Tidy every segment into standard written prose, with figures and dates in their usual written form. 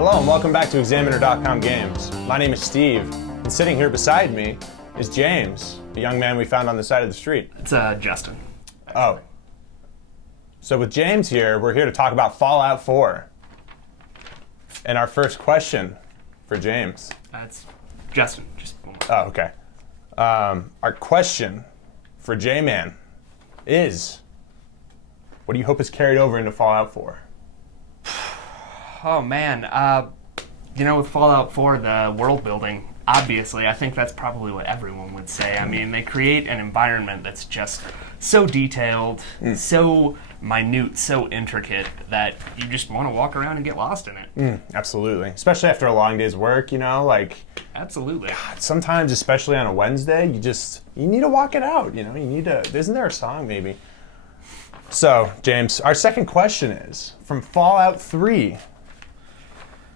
Hello and welcome back to Examiner.com Games. My name is Steve, and sitting here beside me is James, a young man we found on the side of the street. It's Justin. Actually. Oh. So with James here, we're here to talk about Fallout 4. And our first question for James. That's Justin. Just one more. Oh, okay. Our question for J-Man is, what do you hope is carried over into Fallout 4? Oh man, with Fallout 4, the world building, obviously, I think that's probably what everyone would say. I mean, they create an environment that's just so detailed, so minute, so intricate that you just want to walk around and get lost in it. Absolutely. Especially after a long day's work, Absolutely. God, sometimes, especially on a Wednesday, you need to walk it out, you need to, isn't there a song maybe? So, James, our second question is, from Fallout 3,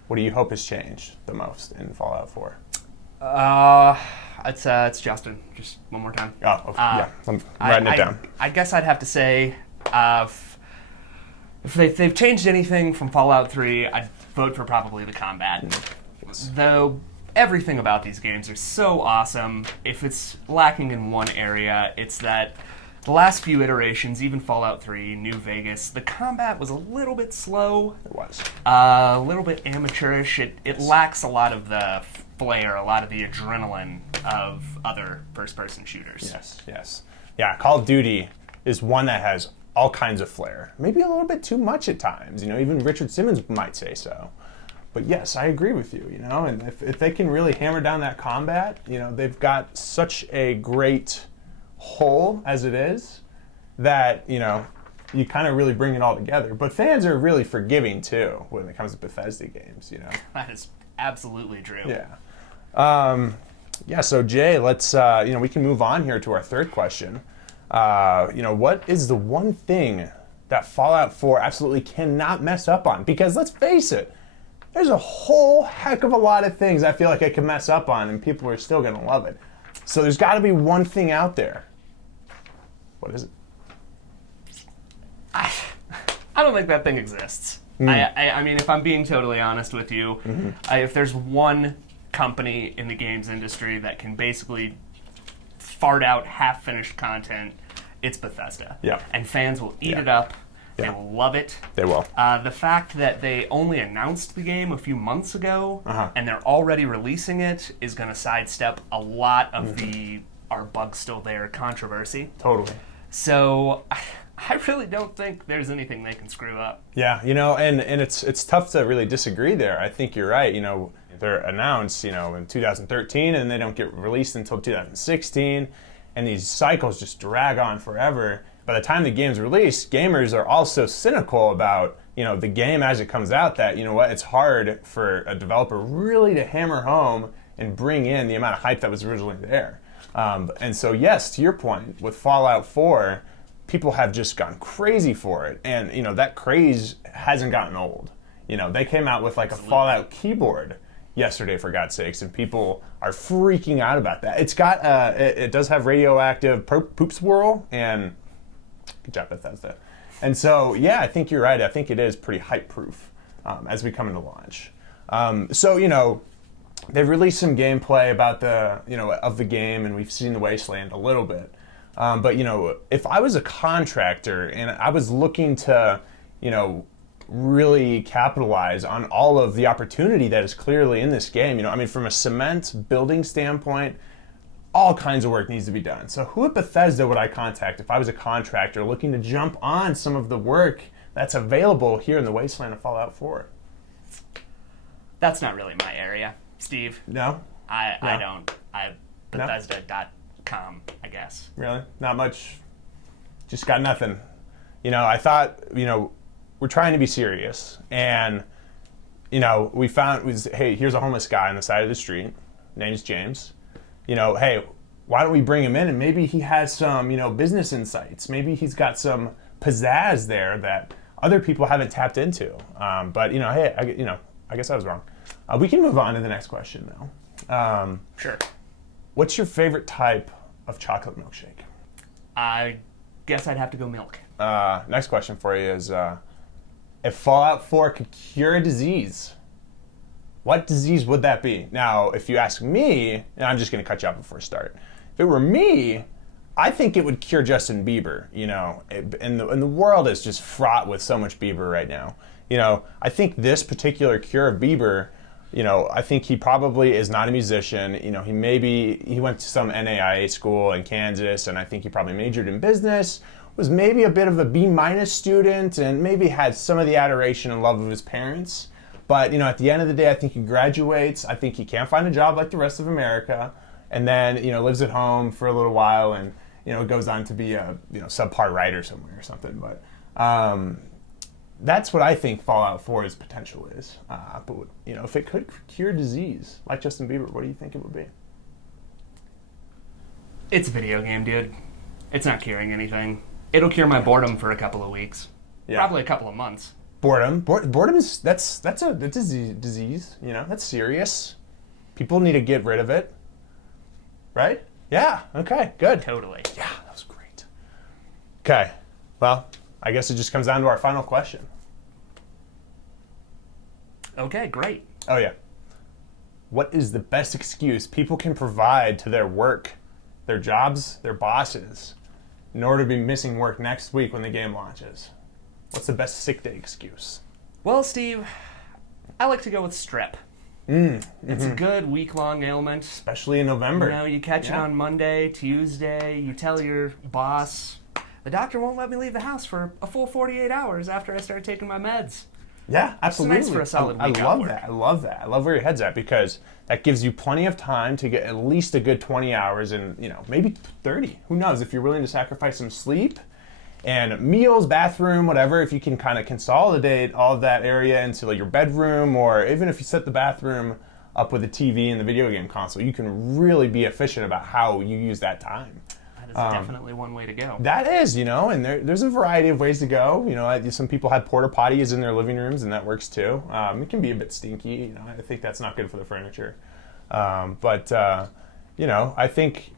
what do you hope has changed the most in Fallout 4? It's Justin. Just one more time. Yeah, I'm writing it down. I guess I'd have to say, if they've changed anything from Fallout 3, I'd vote for probably the combat. Yes. Though everything about these games are so awesome, if it's lacking in one area, it's that the last few iterations, even Fallout 3, New Vegas, the combat was a little bit slow. It was. A little bit amateurish. It lacks a lot of the flair, a lot of the adrenaline of other first-person shooters. Yes. Yeah, Call of Duty is one that has all kinds of flair. Maybe a little bit too much at times. Even Richard Simmons might say so. But yes, I agree with you, and if they can really hammer down that combat, they've got such a great whole as it is that you kind of really bring it all together. But fans are really forgiving too when it comes to Bethesda games. That is absolutely true. Yeah. So Jay, let's we can move on here to our third question. What is the one thing that Fallout 4 absolutely cannot mess up on? Because let's face it, there's a whole heck of a lot of things I feel like I can mess up on and people are still going to love it. So there's got to be one thing out there. What is it? I don't think that thing exists. I mean, if I'm being totally honest with you, if there's one company in the games industry that can basically fart out half-finished content, it's Bethesda. Yeah. And fans will eat it up. Yeah. They will love it. They will. The fact that they only announced the game a few months ago and they're already releasing it is going to sidestep a lot of the "are bugs still there" controversy. Totally. So I really don't think there's anything they can screw up. Yeah, and it's tough to really disagree there. I think you're right. They're announced, in 2013 and they don't get released until 2016, and these cycles just drag on forever. By the time the game's released, gamers are also cynical about, the game as it comes out, that, it's hard for a developer really to hammer home and bring in the amount of hype that was originally there. And so, yes, to your point, with Fallout 4, people have just gone crazy for it. And, that craze hasn't gotten old. They came out with a Fallout keyboard yesterday, for God's sakes, and people are freaking out about that. It's got, it does have radioactive poop swirl, and good job, Bethesda. And so, yeah, I think you're right. I think it is pretty hype-proof as we come into launch. They've released some gameplay about of the game, and we've seen the Wasteland a little bit. But if I was a contractor and I was looking to, really capitalize on all of the opportunity that is clearly in this game, from a cement building standpoint, all kinds of work needs to be done. So who at Bethesda would I contact if I was a contractor looking to jump on some of the work that's available here in the Wasteland of Fallout 4? That's not really my area, Steve. No? I don't. Bethesda.com, I guess. Really? Not much? Just got nothing. I thought, we're trying to be serious. And, we found, hey, here's a homeless guy on the side of the street. Name's James. Hey, why don't we bring him in and maybe he has some, business insights. Maybe he's got some pizzazz there that other people haven't tapped into. But, hey, I guess I was wrong. We can move on to the next question, though. Sure. What's your favorite type of chocolate milkshake? I guess I'd have to go milk. Next question for you is, if Fallout 4 could cure a disease, what disease would that be? Now, if you ask me, and I'm just going to cut you off before I start. If it were me, I think it would cure Justin Bieber. And the world is just fraught with so much Bieber right now. I think this particular cure of Bieber, I think he probably is not a musician. He went to some NAIA school in Kansas, and I think he probably majored in business, was maybe a bit of a B- student, and maybe had some of the adoration and love of his parents. But, at the end of the day, I think he graduates. I think he can't find a job like the rest of America, and then, lives at home for a little while, and, goes on to be a, subpar writer somewhere or something. But that's what I think Fallout 4's potential is. But, if it could cure disease, like Justin Bieber, what do you think it would be? It's a video game, dude. It's not curing anything. It'll cure my boredom for a couple of weeks. Yeah. Probably a couple of months. Boredom is that's a disease. That's serious. People need to get rid of it. Right? Yeah. Okay. Good. Totally. Yeah, that was great. Okay. Well, I guess it just comes down to our final question. Okay, great. Oh yeah. What is the best excuse people can provide to their work, their jobs, their bosses, in order to be missing work next week when the game launches? What's the best sick day excuse? Well, Steve, I like to go with strep. It's a good week-long ailment. Especially in November. You catch it on Monday, Tuesday, you tell your boss, the doctor won't let me leave the house for a full 48 hours after I start taking my meds. Yeah, absolutely. It's nice for a solid week. I love that. I love that. I love where your head's at, because that gives you plenty of time to get at least a good 20 hours and, maybe 30. Who knows? If you're willing to sacrifice some sleep and meals, bathroom, whatever, if you can kind of consolidate all of that area into your bedroom, or even if you set the bathroom up with the TV and the video game console, you can really be efficient about how you use that time. That is definitely one way to go. That is, and there's a variety of ways to go. Some people have porta potties in their living rooms, and that works too. It can be a bit stinky. I think that's not good for the furniture. But I think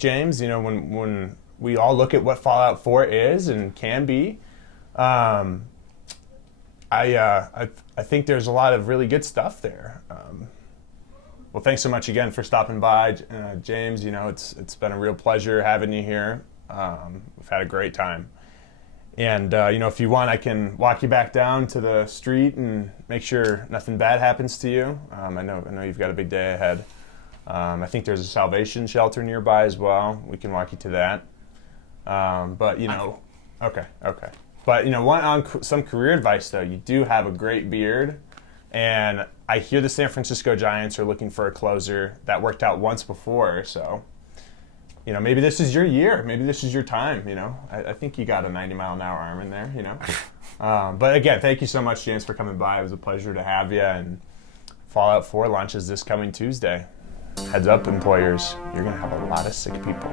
James, when we all look at what Fallout 4 is and can be, I think there's a lot of really good stuff there. Well, thanks so much again for stopping by, James. It's been a real pleasure having you here. We've had a great time. And, if you want, I can walk you back down to the street and make sure nothing bad happens to you. I know you've got a big day ahead. I think there's a salvation shelter nearby as well. We can walk you to that. Okay. But, on some career advice, though, you do have a great beard. And I hear the San Francisco Giants are looking for a closer. That worked out once before, so maybe this is your year. Maybe this is your time. I think you got a 90-mile-an-hour arm in there. But again, thank you so much, James, for coming by. It was a pleasure to have you. And Fallout 4 launches this coming Tuesday. Heads up, employers, you're gonna have a lot of sick people.